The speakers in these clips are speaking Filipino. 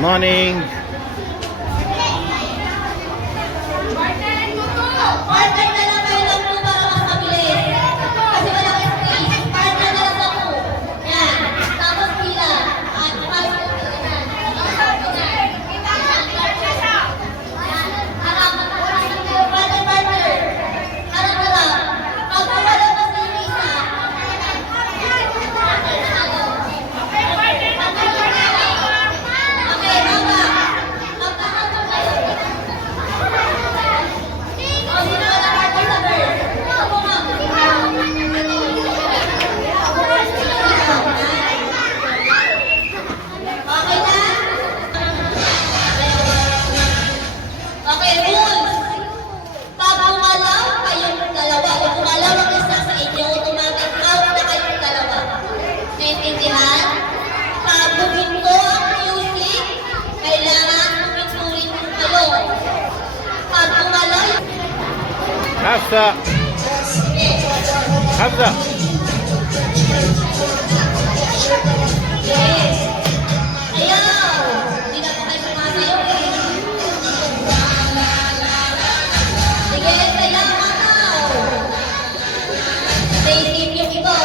Morning. Partner na lang kayo ng po para mas mabilis. Kasi walang space. Partner na lang sa po. Yan. Tapos pila. At 5 yan. Harap. Partner. Harap na lang. Pag wala pa sa yung isa. Okay, haba. Magkahapon kayo. O, sino wala partner sa bird? Ako nga. Okay na? Okay, rules. Pag bumalaw kayong dalawa, o bumalaw ang isa sa inyo, automatic out na kayong dalawa. Naintindihan? Pag buminto ang music, kailangan bumintuin yung kayo. Pag bumalaw yung... Hafsa. Hafsa. Yes. Ayaw. Hindi na po kayo sumasayaw eh. Sige, sayaw makaw. Stay safe yung ito.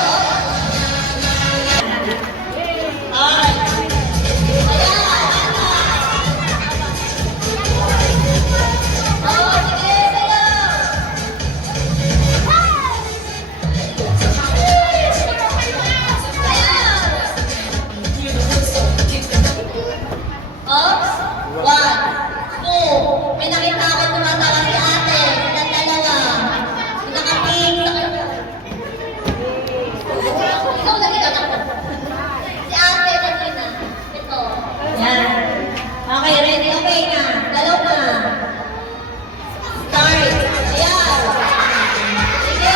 Ay. Sayaw. Oh, sige, sayaw. Oops! 1, 2. May nakita ako tumatawa si ate. Silang dalawa. Nakaping sa... Ikaw lagi ka na. Si ate, lagi na. Ito. Yan. Okay, ready? Okay na. Dalaw na. Start. Ayan. Sige.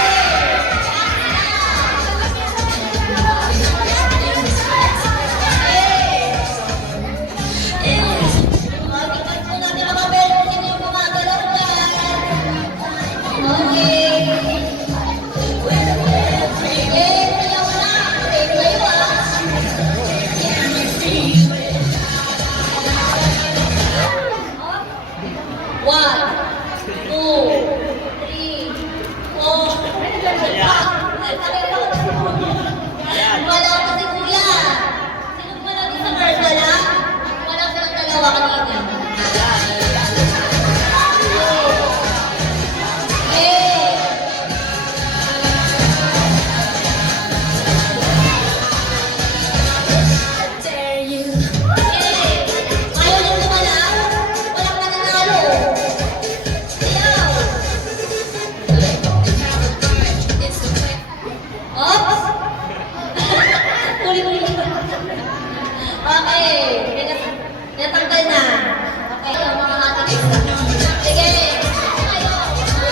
Tingnan po natin mga bell kung sino yung gumagalaw dyan. Okay. Sige, sayaw na. Safe kayo ah. 1, 2, 3, 4. Wala ko si Kuya. Sino ba natin sa bird na lang? Wala silang dalawa kanina. Ayaw nang lumalaw? Walang mananalo. Ayaw. Oops! Huli-huli. Okay. Natanggal na. Okay, ang mga ating isa. Sige. Ayaw. Sige.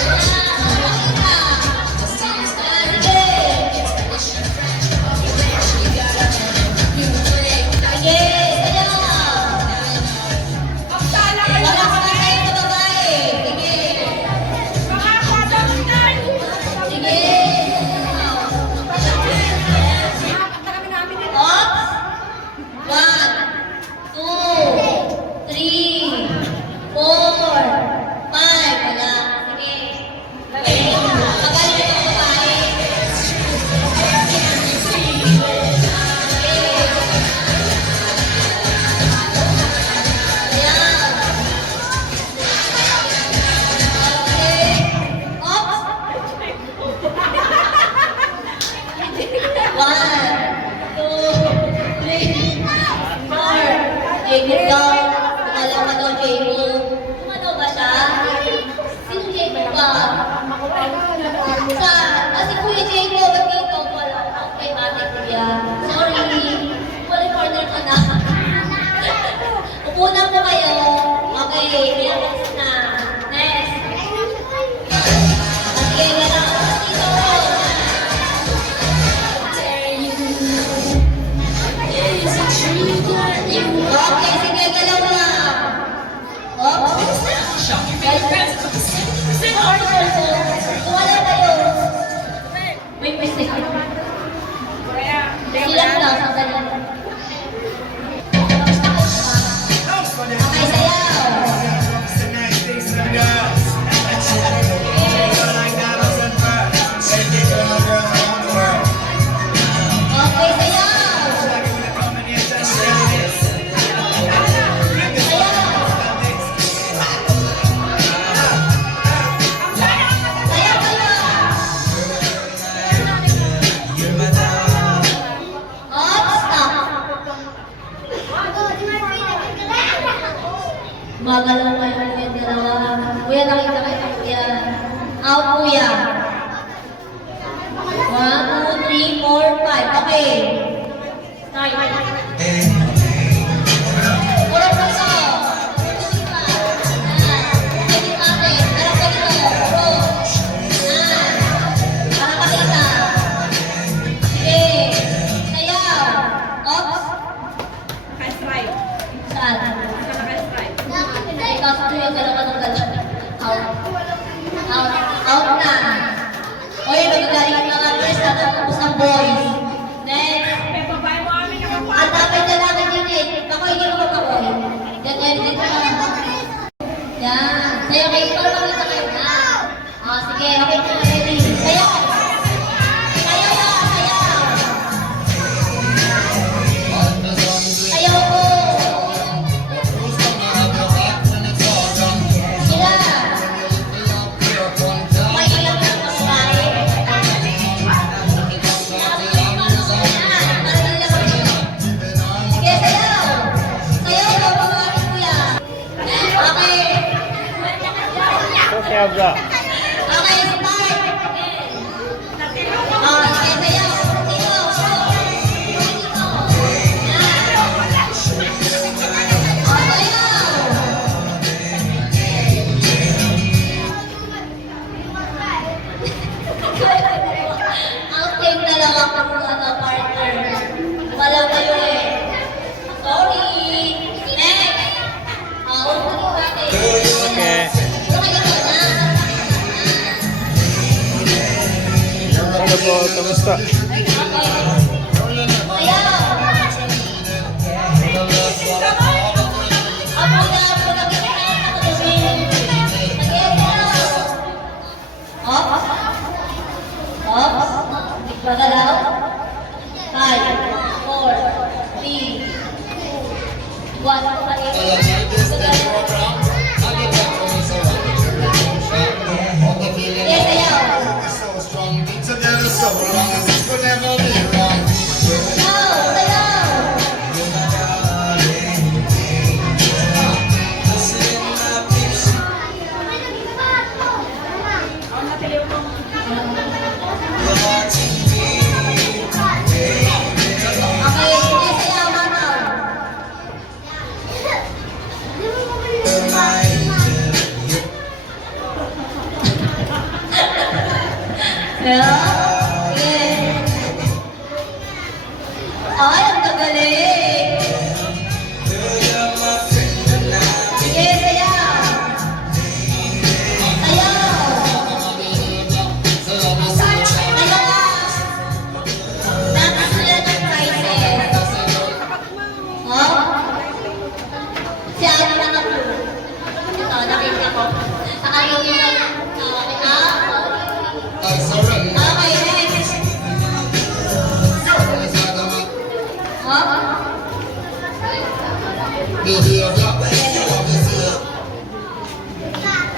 Sige. Sayaw. Wala ka na kayo sa babae. Sige. Sige. Oops! 1, 2, 3, 4, 5. Wala. Sige. Magaling yung babae. Ayan. Okay. Oops! 1, 2, 3, 4. Jacob daw. Kumalaw daw Jacob. Kumalaw ba siya? Sino Jacob ba? Si Kuya Jacob. Ba't ikaw wala? Okay, ate Kuya. Sorry. Wala partner ka na. Upo na po kayo. Okay, relax na. Next. Sige, relax na dito. Okay, sige, galaw lang. Oops. Wala kayo. May mistake. Silang lang, sandali. Gumagalaw kayo yung dalawa. Kuya, nakita kayo ng kuya. Out, kuya. 1, 2, 3, 4, 5. Okay. Start. Puro puso. Puso pa. Edit natin. Harap ka dito. Puro. Para makita. Sige. Sayaw. Oops. Naka-stripe. Saan? Naka-stripe. Ikaw sa tuyo, dalawa ng dalawa. Out. Out. Out na. Oy, magagaling mga guys na tapos ng boys. Next. May babae mo amin na kapwa. At dapat na lang din. Ako, hindi ko magkakoy. Ganyan, dito na. Yan. Sayo kayo, para makita kayo na. Sige, okay na. Ready. Sayo. Sayo na, sayo. Sayo ko. Sila. May ilang na masari. Sige, sayaw. Sayaw ko, mga kuya. Okay. So, Kiabra. Okay, start. Sige, sayaw. Dito. Out yung dalawa kung partner. Wala kayo eh. Sorry. Next. Out ko natin. Okay. Ano po, kamusta? Magalaw. 5, 4, 3, 1. Yes, ayaw. Together so long, this will never be wrong. Ay, ang tagaling! Sige, sayaw! Sayaw! Sayaw! Dapat sila ng prizes. Oh? Si Ana na na po. Ito, nakita ko. Nakakita ko. I surrender. Okay, next. Oh?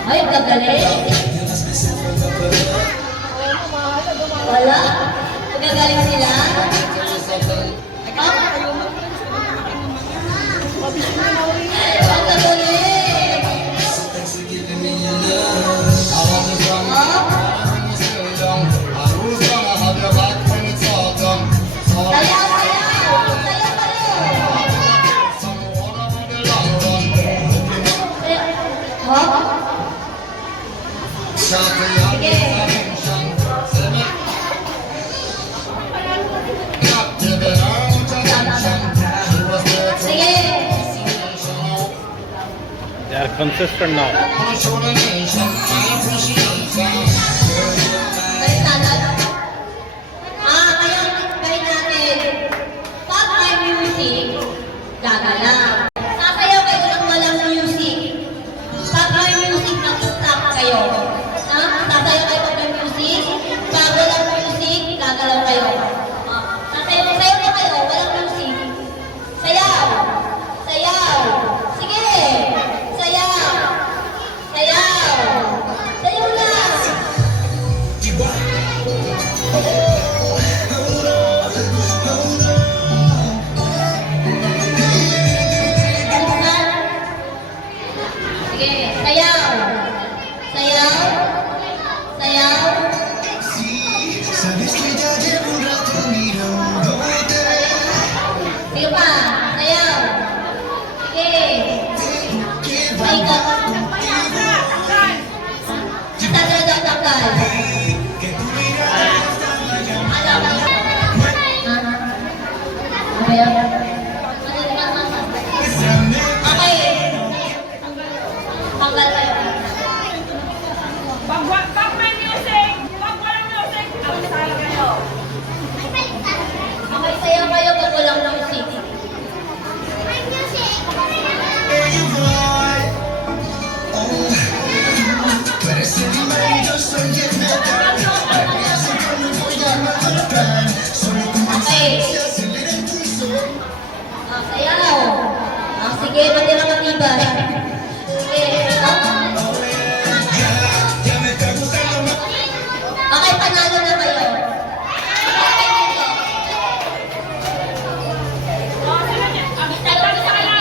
Ay, ang gagaling. Wala. Magagaling sila. Ang gagaling. Sayaw, sayaw. Sayaw pa rin. Oh? Sige. They are consistent now. Baliktad. Ngayon, gawin natin. Pag may music, gagalaw. Sasayaw kayo ng walang music. Pag may music, nag-stop kayo. Sasayaw kayo pag may music. Pag walang music, gagalaw kayo. Sasayaw na kayo, walang music. Sayaw! Sayaw! Sige! Sayaw! Sayaw! Sayaw lang! Sayaw. Sige. Ay ka. Tagal daw tagal. Alam mo. Okay. Tanggal kayo. Pag may music, pag walang music, outside kayo. Okay, sayaw kayo pag walang music. Okay. Sayaw. Sige, pati lang matibay. Sige. Okay, panalo na kayo. Oh, sige niya. Talo sa kanila.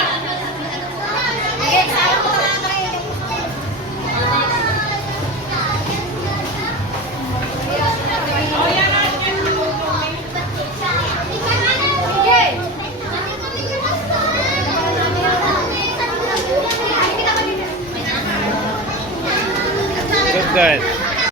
Oh, yan na. Good guys.